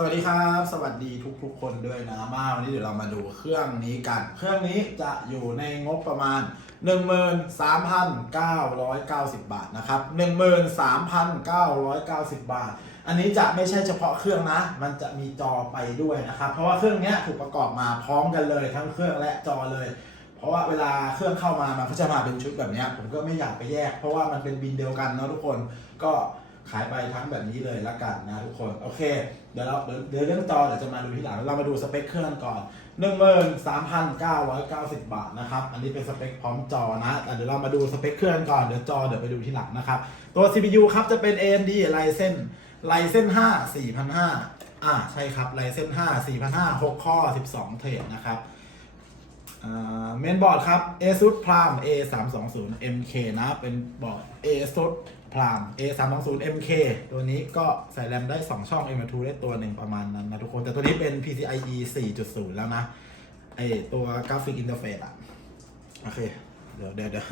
สวัสดีครับ สวัสดีทุกๆคนด้วยนะมาวันนี้เดี๋ยวเรามาดูเครื่องนี้กัน เครื่องนี้จะอยู่ในงบประมาณ 13,990 บาทนะครับ 13,990 บาท อันนี้จะไม่ใช่เฉพาะเครื่องนะ มันจะมีจอไปด้วยนะครับ เพราะว่าเครื่องนี้ถูกประกอบมาพร้อมกันเลยทั้งเครื่องและจอเลย เพราะว่าเวลาเครื่องเข้ามามันก็จะมาเป็นชุดแบบนี้ผมก็ไม่อยากไปแยก เพราะว่ามันเป็นบินเดียวกันเนาะทุกคนก็ ขายไปทั้งแบบนี้เลยละกันนะทุกคนโอเค เดี๋ยวเราเดี๋ยวเรื่องจอเดี๋ยวจะมาดูทีหลังเรามาดูสเปคเครื่องก่อน13,990 บาทนะครับ อันนี้เป็นสเปคพร้อมจอนะแต่เดี๋ยวเรามาดูสเปคเครื่องก่อนเดี๋ยวจอเดี๋ยวไปดูทีหลังนะครับ ตัว CPU ครับจะเป็น AMD Ryzen Ryzen 5 4005อ่าใช่ครับ Ryzen 5 4005 6 ข้อ 12 เทรดนะครับเมนบอร์ดครับ ASUS Prime A 3 2 0 MK นะ เป็นบอร์ด ASUS Prime A 3 2 0 MK ตัวนี้ก็ใส่แรมได้ 2 ช่อง M2 ได้ตัวหนึ่งประมาณนั้นนะทุกคน แต่ตัวนี้เป็น PCIe 4.0 แล้วนะ ไอตัวกราฟิกอินเทอร์เฟซอะโอเค เดี๋ยวเดี๋ยวเดี๋ยว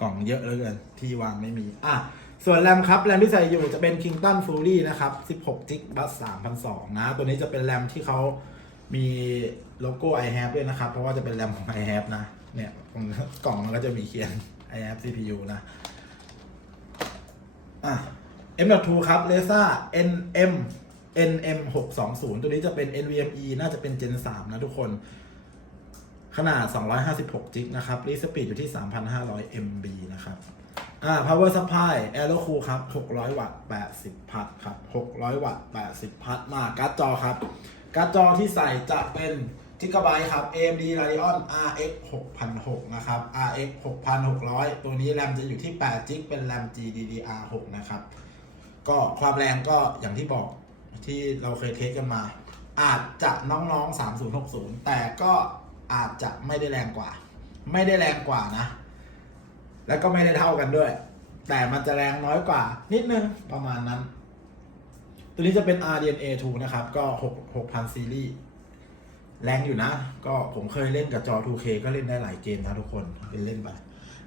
กล่องเยอะเหลือเกิน ที่วางไม่มี อะ ส่วนแรมครับ แรมที่ใส่อยู่จะเป็น Kingston Fury นะครับ16จิกบัส3,200นะ ตัวนี้จะเป็นแรมที่เขามีโลโก้ i have ด้วยนะครับ เพราะว่าจะเป็นแรมของ i have นะ เนี่ยกล่องมันก็จะมีเขียน i have CPU นะ อะ M.2 ครับ Lesa NM NM 620ตัวนี้จะเป็น NVMe น่าจะเป็น Gen 3นะทุกคน ขนาด 256 จิกนะครับ รีสปีดอยู่ที่ 3,500 MB นะครับ อ่า power supply aero cool ครับ 600 วัตต์ 80 พัทครับ 600 วัตต์ 80 พัทมาการ์ดจอครับ การ์ดจอที่ใส่จะเป็น ทิก b ไบต์ครับ AMD Radeon RX 6006 นะครับ RX 6600 ตัวนี้แรมจะอยู่ที่8จิกเป็นแรม GDDR6 นะครับ ก็ความแรงก็อย่างที่บอกที่เราเคยเทสกันมา อาจจะน้องๆ 3060 แต่ก็อาจจะไม่ได้แรงกว่า ไม่ได้แรงกว่านะ แล้วก็ไม่ได้เท่ากันด้วย แต่มันจะแรงน้อยกว่า นิดนึงประมาณนั้น ตัวนี้จะเป็น RDNA 2 นะครับ ก็6 6,000ซีรีส์ แรงอยู่นะ ก็ผมเคยเล่นกับจอ 2K ก็เล่นได้หลายเกมนะทุกคนเล่นเล่นไป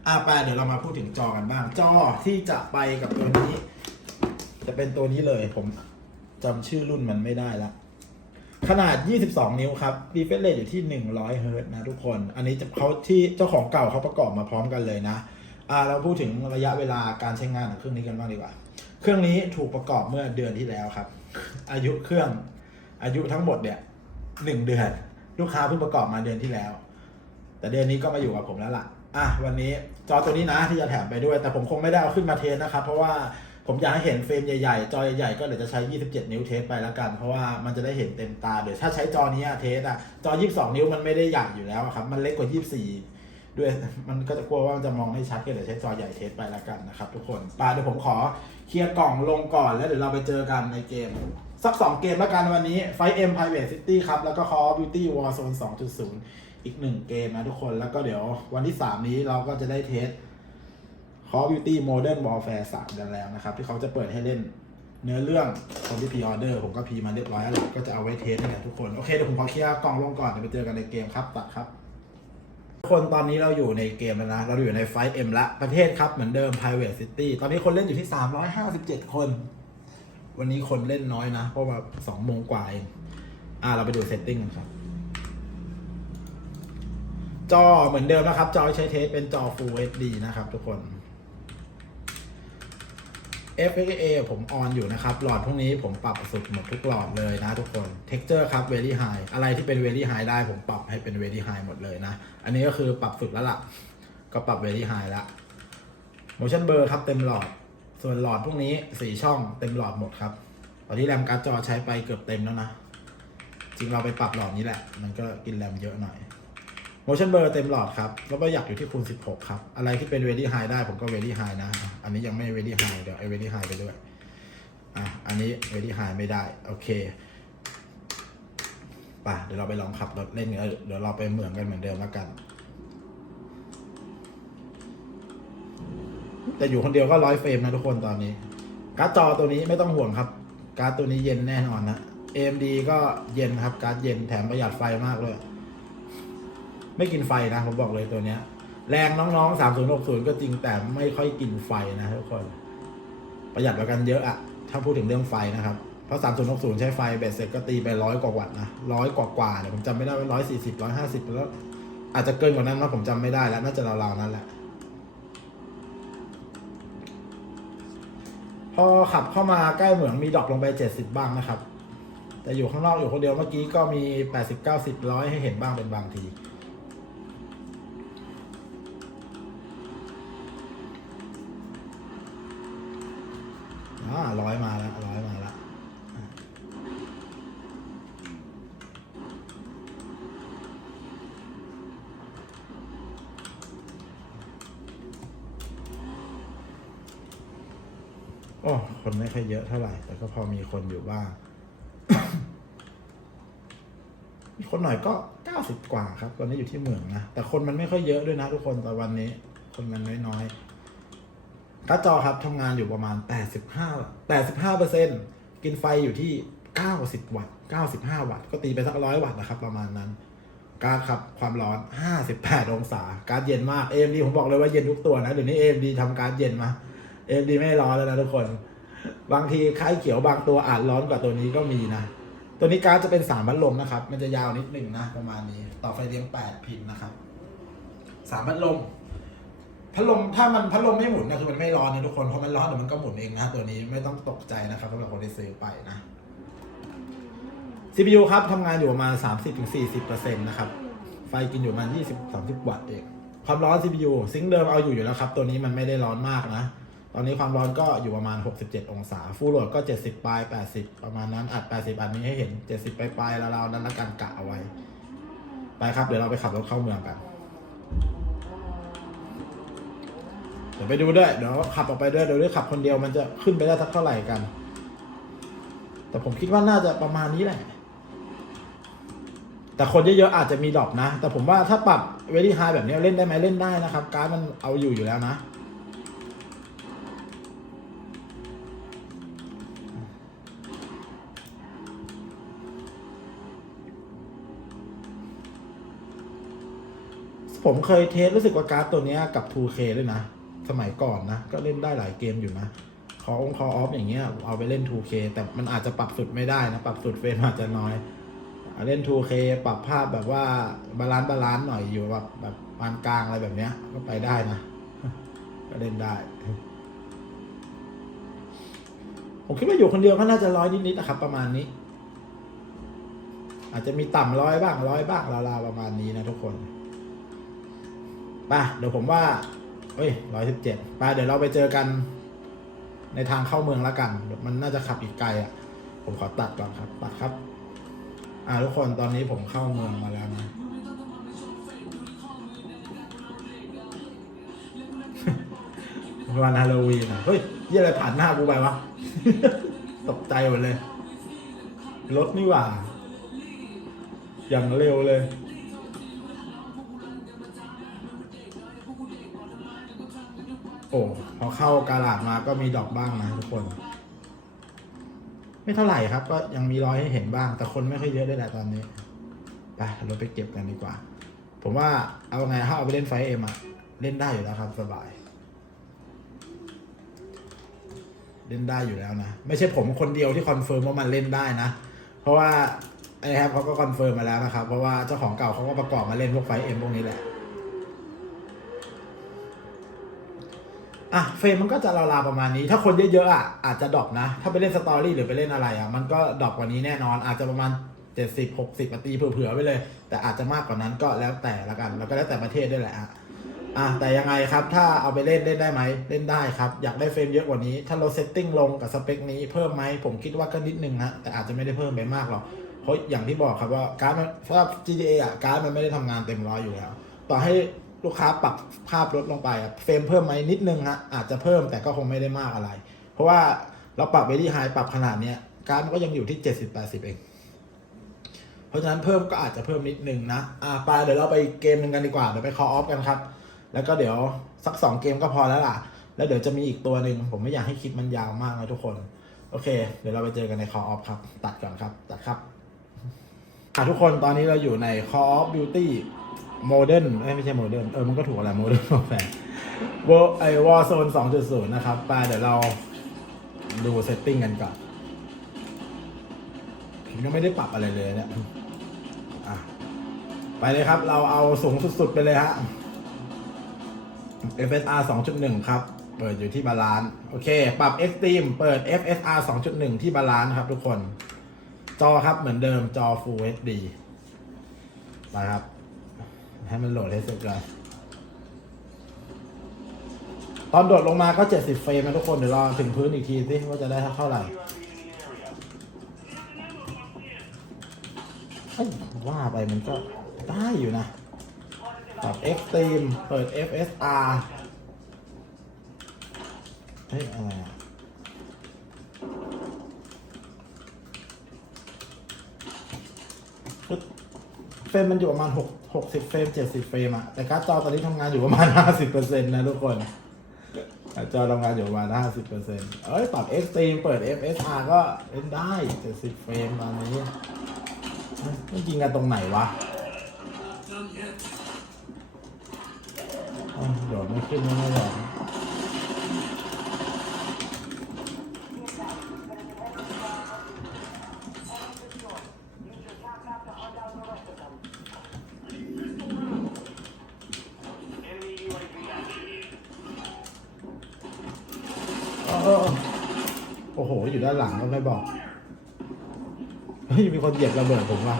อะไปเดี๋ยวเรามาพูดถึงจอกันบ้าง จอที่จะไปกับตัวนี้ จะเป็นตัวนี้เลยผมจำชื่อรุ่นมันไม่ได้ละ ขนาด 22 นิ้วครับ refresh rate อยู่ที่ 100 เฮิร์ตซ์นะทุกคน อันนี้เขาที่เจ้าของเก่าเขาประกอบมาพร้อมกันเลยนะอ่าเราพูดถึงระยะเวลาการใช้งานของเครื่องนี้กันบ้างดีกว่า เครื่องนี้ถูกประกอบเมื่อเดือนที่แล้วครับ อายุเครื่องอายุทั้งหมดเนี่ย หนึ่งเดือน ลูกค้าเพิ่งประกอบมาเดือนที่แล้ว แต่เดือนนี้ก็มาอยู่กับผมแล้วล่ะอะวันนี้จอตัวนี้นะที่จะแถมไปด้วย แต่ผมคงไม่ได้เอาขึ้นมาเทสนะครับ เพราะว่าผมอยากให้เห็นเฟรมใหญ่ๆ จอใหญ่ๆ ก็เดี๋ยวจะใช้ 27 นิ้วเทสไปแล้วกัน เพราะว่ามันจะได้เห็นเต็มตาเดี๋ยวถ้าใช้จอนี้เทสอะจอ 22 นิ้วมันไม่ได้ใหญ่อยู่แล้วครับ มันเล็กกว่า 24 ด้วย มันก็จะกลัวว่ามันจะมองไม่ชัดก็เดี๋ยวใช้จอใหญ่เทสไปแล้วกันนะครับทุกคนปาเดี๋ยวผมขอเคลียร์กล่องลงก่อนแล้วเดี๋ยวเราไปเจอกันในเกม สัก 2 เกมแล้วกันวันนี้ไฟเอ็ม Private City ครับ แล้วก็ Call of Duty Warzone 2.0 อีก 1 เกมนะทุกคนแล้วก็เดี๋ยววันที่ 3 นี้เราก็จะได้เทส Call of Duty Modern Warfare 3กันแล้วนะครับ ที่เขาจะเปิดให้เล่นเนื้อเรื่องคนที่พ r ออเดอร์ผมก็พ r มาเรียบร้อยแล้วก็จะเอาไว้เทสให้กับทุกคน โอเคเดี๋ยวผมขอเคลียร์กล่องลงก่อนเดี๋ยวไปเจอกันในเกมครับตัดครับทุกคนตอนนี้เราอยู่ในเกมแล้วนะ เราอยู่ในไฟเอ็มละ ประเทศครับ เหมือนเดิม Private City ตอนนี้คนเล่นอยู่ที่ 357 คน วันนี้คนเล่นน้อยนะ เพราะว่าสองโมงกว่าเองอ่าเราไปดูเซตติ้งกันครับ จอเหมือนเดิมนะครับ จอใช้เทสเป็นจอ Full HD นะครับทุกคน FXA ผมออนอยู่นะครับ หลอดพวกนี้ผมปรับสุดหมดทุกหลอดเลยนะทุกคน Texture ครับ Very High อะไรที่เป็น Very High ได้ผมปรับให้เป็น Very High หมดเลยนะ อันนี้ก็คือปรับสุดแล้วล่ะ ก็ปรับ Very High ละ Motion Blur ครับเต็มหลอด ส่วนหลอดพวกนี้สี่ช่องเต็มหลอดหมดครับ ตอนนี้แรมการ์ดจอใช้ไปเกือบเต็มแล้วนะ จริงเราไปปรับหลอดนี้แหละ มันก็กินแรมเยอะหน่อย motion blur เต็มหลอดครับ แล้วก็อยากอยู่ที่คูณ 16 ครับ อะไรที่เป็น very high ได้ผมก็ very high นะ อันนี้ยังไม่ very high เดี๋ยวไอ้ very high ไปด้วย อะ อันนี้ very high ไม่ได้ โอเคป่ะเดี๋ยวเราไปลองขับรถเล่นกันเดี๋ยวเราไปเหมือนกันเหมือนเดิมแล้วกัน แต่อยู่คนเดียวก็ร้อยเฟรมนะทุกคนตอนนี้ การ์ดจอตัวนี้ไม่ต้องห่วงครับ การ์ดตัวนี้เย็นแน่นอนนะ AMD ก็เย็นครับ การ์ดเย็นแถมประหยัดไฟมากเลย ไม่กินไฟนะ ผมบอกเลยตัวเนี้ย แรงน้องๆ 3060 ก็จริงแต่ไม่ค่อยกินไฟนะทุกคน ประหยัดกว่ากันเยอะอะ ถ้าพูดถึงเรื่องไฟนะครับ เพราะ 3060 ใช้ไฟเบสเสร็จก็ตีไปร้อยกว่าวัตต์นะร้อยกว่ากว่าเนี่ยผมจำไม่ได้ว่าร้อยสี่สิบร้อยห้าสิบแล้ว อาจจะเกินกว่านั้นนะผมจำไม่ได้แล้ว น่าจะราวๆนั้นแหละ พอขับเข้ามาใกล้เหมืองมีดรอปลงไปเจ็ดสิบบ้างนะครับ แต่อยู่ข้างนอกอยู่คนเดียวเมื่อกี้ก็มีแปดสิบเก้าสิบร้อยให้เห็นบ้างเป็นบางที อ่าร้อยมาแล้วร้อยมาแล้ว โอ้คนไม่ค่อยเยอะเท่าไหร่ แต่ก็พอมีคนอยู่บ้างมีคนหน่อยก็เก้าสิบกว่าครับ ตอนนี้อยู่ที่เมืองนะ แต่คนมันไม่ค่อยเยอะด้วยนะทุกคนตอนวันนี้ คนมันน้อยๆกร์ดจอครับทำงานอยู่ประมาณแปดสิบห้าแปดสิบห้าเปอร์เซ็นกินไฟอยู่ที่เก้าสิบวัตต์เก้าสิบห้าวัตต์ ก็ตีไปสักร้อยวัตต์นะครับ ประมาณนั้น การ์ดครับความร้อนห้าสิบแปดองศา การ์เย็นมาก AMD ผมบอกเลยว่าเย็นทุกตัวนะเดี๋ยวนี้ AMD ทำการเย็นมา AMD ไม่ร้อนแล้วนะทุกคน บางทีค่ายเขียวบางตัวอาจร้อนกว่าตัวนี้ก็มีนะ ตัวนี้การจะเป็นสามพัดลมนะครับ มันจะยาวนิดหนึ่งนะประมาณนี้ ต่อไฟเลี้ยงแปดพินนะครับสามพัดลม พัดลมถ้ามันพัดลมไม่หมุนนะคือมันไม่ร้อนนะทุกคนเพราะมันร้อนเดี๋ยวมันก็หมุนเองนะตัวนี้ไม่ต้องตกใจนะครับสำหรับคนที่ซื้อไปนะ CPU ครับทำงานอยู่ประมาณ30-40%นะครับ ไฟกินอยู่ประมาณ20-30 วัตต์เองความร้อน CPU ซิงเดิมเอาอยู่อยู่แล้วครับ ตัวนี้มันไม่ได้ร้อนมากนะ ตอนนี้ความร้อนก็อยู่ประมาณ 67 องศา ฟูลโหลดก็ 70 ปลาย 80 ประมาณนั้นอัด 80 อันนี้ให้เห็น 70 ปลายปลายๆราวๆนั้นละกันกะเอาไว้ ไปครับ เดี๋ยวเราไปขับรถเข้าเมืองกัน เดี๋ยวไปดูด้วย เดี๋ยวขับออกไปด้วยเดี๋ยวด้วยขับคนเดียวมันจะขึ้นไปได้สักเท่าไหร่กัน แต่ผมคิดว่าน่าจะประมาณนี้แหละ แต่คนเยอะๆอาจจะมีดรอปนะ แต่ผมว่าถ้าปรับเว r ี h ไฮแบบนี้เล่นได้ไหมเล่นได้นะครับ การ์ดมันเอาอยู่อยู่แล้วนะ ผมเคยเทสรู้สึกว่าการ์ดตัวนี้กับ 2K ด้วยนะ สมัยก่อนนะ ก็เล่นได้หลายเกมอยู่นะ คอองคอออฟอย่างเงี้ยเอาไปเล่น 2K แต่มันอาจจะปรับสุดไม่ได้นะ ปรับสุดเฟรมอาจจะน้อยอะเล่น 2K ปรับภาพแบบว่าบาลานซ์บาลานซ์หน่อยอยู่แบบแบบปานกลางอะไรแบบเนี้ยก็ไปได้นะ ก็เล่นได้ ผมคิดว่าอยู่คนเดียวก็น่าจะร้อยนิดๆนะครับ ประมาณนี้ อาจจะมีต่ำร้อยบ้างร้อยบ้างราวๆประมาณนี้นะทุกคน ป่ะเดี๋ยวผมว่าเอ้ยร้อยสิบเจ็ดไปเดี๋ยวเราไปเจอกัน ในทางเข้าเมืองแล้วกัน มันน่าจะขับอีกไกลอะ ผมขอตัดก่อนครับ ตัดครับ อ่าทุกคนตอนนี้ผมเข้าเมืองมาแล้วนะวันฮาโลวีนอะ เฮ้ยยี่อะไรผ่านหน้ากูไปวะ ตกใจหมดเลย รถนี่หว่า อย่างเร็วเลย อ้พอเข้ากาลาดมาก็มีดอกบ้างนะทุกคน ไม่เท่าไหร่ครับ ก็ยังมีรอยให้เห็นบ้าง แต่คนไม่ค่อยเยอะด้วยแหละตอนนี้ไปเราไปเก็บกันดีกว่า ผมว่าเอาไงถ้าเอาไปเล่นไฟเอ็มอะเล่นได้อยู่แล้วครับสบาย เล่นได้อยู่แล้วนะ ไม่ใช่ผมคนเดียวที่คอนเฟิร์มว่ามันเล่นได้นะ เพราะว่าไอ้แฮปเขาก็คอนเฟิร์มมาแล้วนะครับ เพราะว่าเจ้าของเก่าเขาก็ประกอบมาเล่นพวกไฟเอ็มพวกนี้แหละ อะเฟรมมันก็จะราวๆประมาณนี้ ถ้าคนเยอะๆอะอาจจะดรอปนะ ถ้าไปเล่นสตอรี่หรือไปเล่นอะไรอะมันก็ดรอปกว่านี้แน่นอนอาจจะประมาณ 70 60ปตีเผื่อๆไปเลย แต่อาจจะมากกว่านั้นก็แล้วแต่ละกัน แล้วก็แล้วแต่ประเทศด้วยแหละอะอะแต่ยังไงครับ ถ้าเอาไปเล่นเล่นได้ไหมเล่นได้ครับ อยากได้เฟรมเยอะกว่านี้ ถ้าเราเซตติ้งลงกับสเปคนี้เพิ่มไหมผมคิดว่าก็นิดนึงนะแต่อาจจะไม่ได้เพิ่มไปมากหรอกเพราะอย่างที่บอกครับว่าการ์ดมันสำหรับ GTA อะการ์ดมันไม่ได้ทำงานเต็มร้อยอยู่แล้ว ต่อให้ ลูกค้าปรับภาพลดลงไปเฟรมเพิ่มไหมนิดนึงฮะอาจจะเพิ่มแต่ก็คงไม่ได้มากอะไร เพราะว่าเราปรับเวดี้ไฮปรับขนาดเนี้ยการดมันก็ยังอยู่ที่ 70 80 เอง เพราะฉะนั้นเพิ่มก็อาจจะเพิ่มนิดนึงนะ อ่าไปเดี๋ยวเราไปเกมหนึ่งกันดีกว่า เดี๋ยวไปคอออฟกันครับ แล้วก็เดี๋ยวสัก 2 เกมก็พอแล้วล่ะ แล้วเดี๋ยวจะมีอีกตัวหนึ่งผมไม่อยากให้คลิปมันยาวมากนะทุกคน โอเค เดี๋ยวเราไปเจอกันในคอออฟครับ ตัดก่อนครับ ตัดครับอะทุกคนตอนนี้เราอยู่ใน Call of Duty Modern เอ้ยไม่ใช่ Modern เออมันก็ถูกอะไร Modern แฟนวอไอวอร์โซน2.0นย์นะครับไปเดี๋ยวเราดูเซตติ้งกันก่อนผมยังไม่ได้ปรับอะไรเลยเนี่ยไปเลยครับ เราเอาสูงสุด ๆ ไปเลยฮะ FSR 2.1 ครับ เปิดอยู่ที่บาลานซ์โอเค ปรับ Extreme เปิด FSR 2.1 ที่บาลานซ์ครับทุกคน จอครับเหมือนเดิมจอ Full HD ไปครับ ให้มันโหลดให้เสร็จก่อนตอนโดดลงมาก็ 70 เฟรมนะทุกคน เดี๋ยวรอถึงพื้นอีกทีสิว่าจะได้เท่าไหร่เอ้ยว่าไปมันก็ได้อยู่นะปรับ Extreme เปิด FSR เฮ้ยอะไรอะเฟรมมันอยู่ประมาณ6 60 เฟรม 70 เฟรมอะแต่การ์ดจอตอนนี้ทำงานอยู่ประมาณ 50%นะทุกคนการ์ดจอทำงานอยู่ประมาณ 50%เอ้ย ปรับ Extreme เปิด FSR ก็เล่นได้ 70 เฟรมตอนนี้มันยิงกันตรงไหนวะโดดไม่ขึ้นไม่ได้หรอกเออเออเออโอยู่ด้านหลังก็ไม่บอก เฮ้ย มีคนเหยียบระเบิดผมว่ะ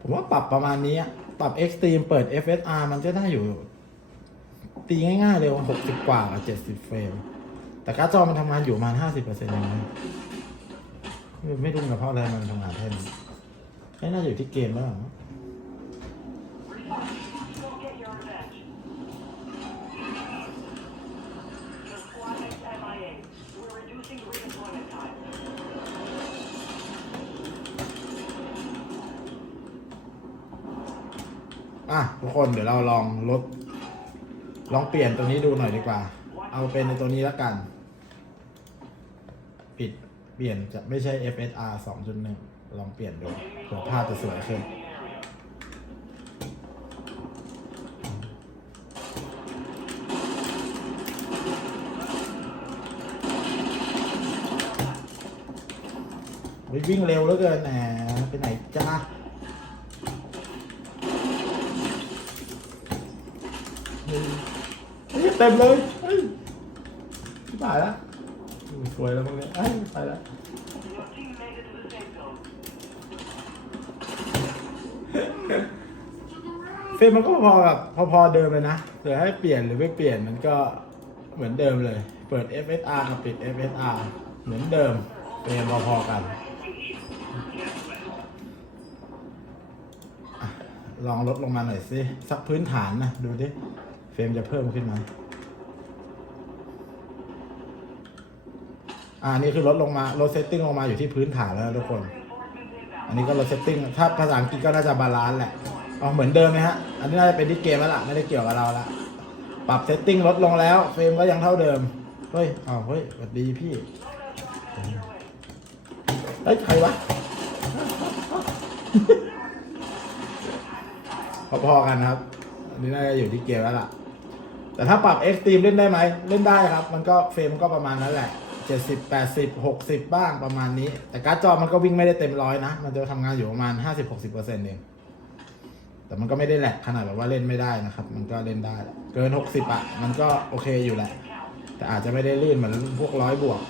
ผมว่าปรับประมาณนี้ ปรับ Extreme เปิด FSR มันจะได้อยู่ ตีง่ายๆเลยว่า60 กว่ากับ70 เฟรม แต่การ์ดจอมันทำงานอยู่ประมาณ 50%เองนะไม่รู้กับเพราะอะไรมันทำงานแค่นี้น่าจะอยู่ที่เกมแล้ว คนเดี๋ยวเราลองลด ลองเปลี่ยนตัวนี้ดูหน่อยดีกว่า เอาเป็นในตัวนี้แล้วกัน ปิดเปลี่ยนจะไม่ใช่ FSR 2.1 ลองเปลี่ยนดูเผื่อภาพจะสวยขึ้นวิ่งเร็วเหลือเกินแหมไปไหนจ้าเฮ้ย เต็มเลยเฮ้ยตายแล้วสวยแล้วมึงเนี่ยเอ้ยไปแล้วเฟรมมันก็พอๆกับพอๆเดิมเลยนะแต่ให้เปลี่ยนหรือไม่เปลี่ยนมันก็เหมือนเดิมเลย เปิด FSR กับปิด FSR เหมือนเดิมเฟรมพอๆกันลองลดลงมาหน่อยสิ สักพื้นฐานนะ ดูดิ เฟรมจะเพิ่มขึ้นไหม อ่านี่คือลดลงมาลดเซตติ้งลงมาอยู่ที่พื้นฐานแล้วนะทุกคน อันนี้ก็ลดเซตติ้งถ้าภาษาอังกฤษก็น่าจะบาลานซ์แหละเอาเหมือนเดิมไหมฮะ อันนี้น่าจะเป็นที่เกมแล้วล่ะไม่ได้เกี่ยวกับเราละปรับเซตติ้งลดลงแล้วเฟรมก็ยังเท่าเดิมเฮ้ยอ้าวเฮ้ยสวัสดีพี่เฮ้ยใครวะพอๆกันครับอันนี้น่าจะอยู่ที่เกมแล้วล่ะแต่ถ้าปรับ Extreme เล่นได้ไหมเล่นได้ครับ มันก็เฟรมก็ประมาณนั้นแหละ 70 80 60บ้างประมาณนี้ แต่การ์ดจอมันก็วิ่งไม่ได้เต็มร้อยนะ มันจะทำงานอยู่ประมาณห้าสิบหกสิบเปอร์เซ็นต์เองแต่มันก็ไม่ได้แหลกขนาดแบบว่าเล่นไม่ได้นะครับ มันก็เล่นได้ เกินหกสิบอะ มันก็โอเคอยู่แหละ แต่อาจจะไม่ได้ลื่นเหมือนพวกร้อยบวก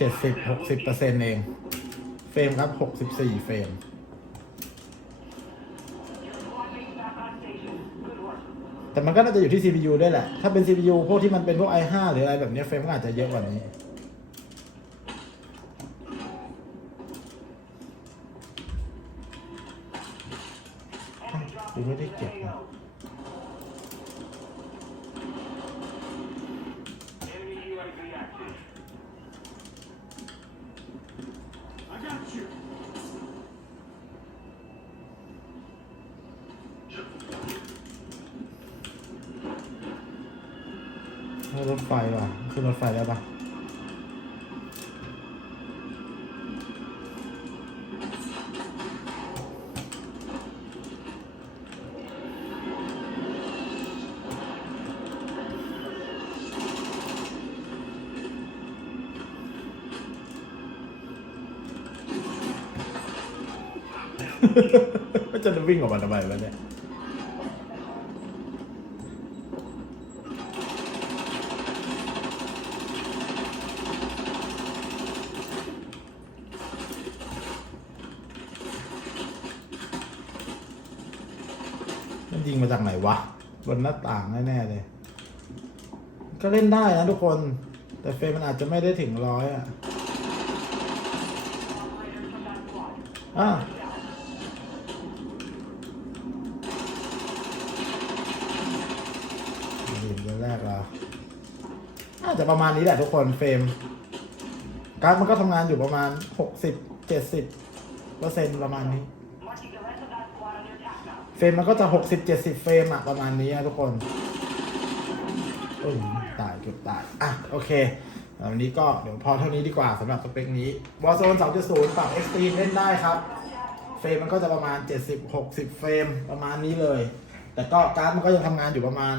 งานอยู่ประมาณ70-60%เอง เฟรมครับ64เฟรม Your squad mates back on station. Good work. แต่มันก็น่าจะอยู่ที่ CPU ด้วยแหละ ถ้าเป็น CPU พวกที่มันเป็นพวก i5 หรืออะไรแบบนี้เฟรมก็อาจจะเยอะกว่านี้ กูไม่ได้เก็บนะ รถไฟว่ะขึ้นรถไฟได้ปะจะวิ่งออกมาทำไมวะเนี่ย มาจากไหนวะ บนหน้าต่างแน่ๆเลย ก็เล่นได้นะทุกคน แต่เฟรมมันอาจจะไม่ได้ถึงร้อยอะอะดีเรื่องแรกแล้วน่าจะประมาณนี้แหละทุกคนเฟรมการดมันก็ทำงานอยู่ประมาณหกสิบเจ็ดสิบเปอร์เซ็นต์ประมาณนี้ รมมันก็จะหกสิบเจ็ดสิบเฟรมอะประมาณนี้นะทุกคนโอ้ยตายเกือบตาย อะ โอเควันนี้ก็เดี๋ยวพอเท่านี้ดีกว่าสำหรับสเปคนี้ Warzone 2.0 ปรับ Extreme เล่นได้ครับ เฟรมมันก็จะประมาณ 70-60 เฟรมประมาณนี้เลย แต่ก็การ์ดมันก็ยังทำงานอยู่ประมาณ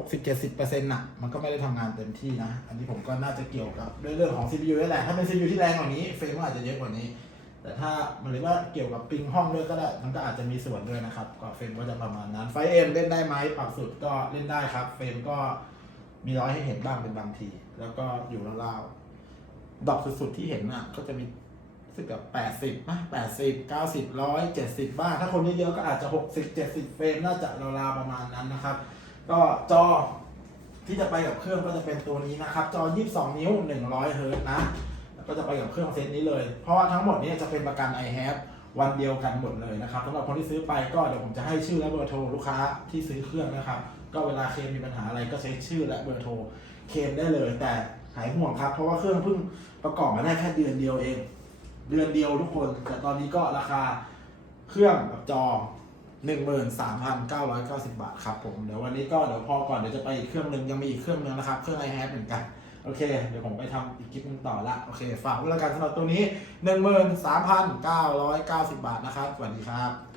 60-70%น่ะ มันก็ไม่ได้ทำงานเต็มที่นะ อันนี้ผมก็น่าจะเกี่ยวกับเรื่องของ CPU นี่แหละ ถ้าเป็น CPU ที่แรงกว่านี้ เฟรมก็อาจจะเยอะกว่านี้ แต่ถ้ามันเรียกว่าเกี่ยวกับปิงห้องด้วยก็ได้ มันก็อาจจะมีส่วนด้วยนะครับ ก็เฟรมก็จะประมาณนั้น ไฟเอ็มเล่นได้ไหมปรับสุดก็เล่นได้ครับ เฟรมก็มีร้อยให้เห็นบ้างเป็นบางที แล้วก็อยู่ราวๆดอกสุดๆที่เห็นน่ะ ก็จะมีสึกกับแปดสิบนะแปดสิบเก้าสิบร้อยเจ็ดสิบบ้าง ถ้าคนเยอะๆก็อาจจะหกสิบเจ็ดสิบเฟรมน่าจะราวๆประมาณนั้นนะครับ ก็จอที่จะไปกับเครื่องก็จะเป็นตัวนี้นะครับ จอ 22 นิ้ว 100 เฮิร์ตนะ ก็จะไปกับเครื่องเซตนี้เลย เพราะว่าทั้งหมดนี้จะเป็นประกัน i h a v e วันเดียวกันหมดเลยนะครับสำหรับคนที่ซื้อไปก็เดี๋ยวผมจะให้ชื่อและเบอร์โทรลูกค้าที่ซื้อเครื่องนะครับ ก็เวลาเคลมมีปัญหาอะไรก็ใช้ชื่อและเบอร์โทรเคลมได้เลย แต่หายห่วงครับ เพราะว่าเครื่องเพิ่งประกอบมาได้แค่เดือนเดียวเอง เดือนเดียวทุกคน แต่ตอนนี้ก็ราคาเครื่องกับจอ13,990 บาทครับผม เดี๋ยววันนี้ก็เดี๋ยวพอก่อนเดี๋ยวจะไปอีกเครื่องหนึ่งยังมีอีกเครื่องหนึงนะครับ เครื่อง i h a v e เหมือนกัน โอเค เดี๋ยวผมไปทำอีกคลิปหนึงต่อละ โอเค ฝากไว้แล้วกันสำหรับตัวนี้ 13,990 บาทนะครับ สวัสดีครับ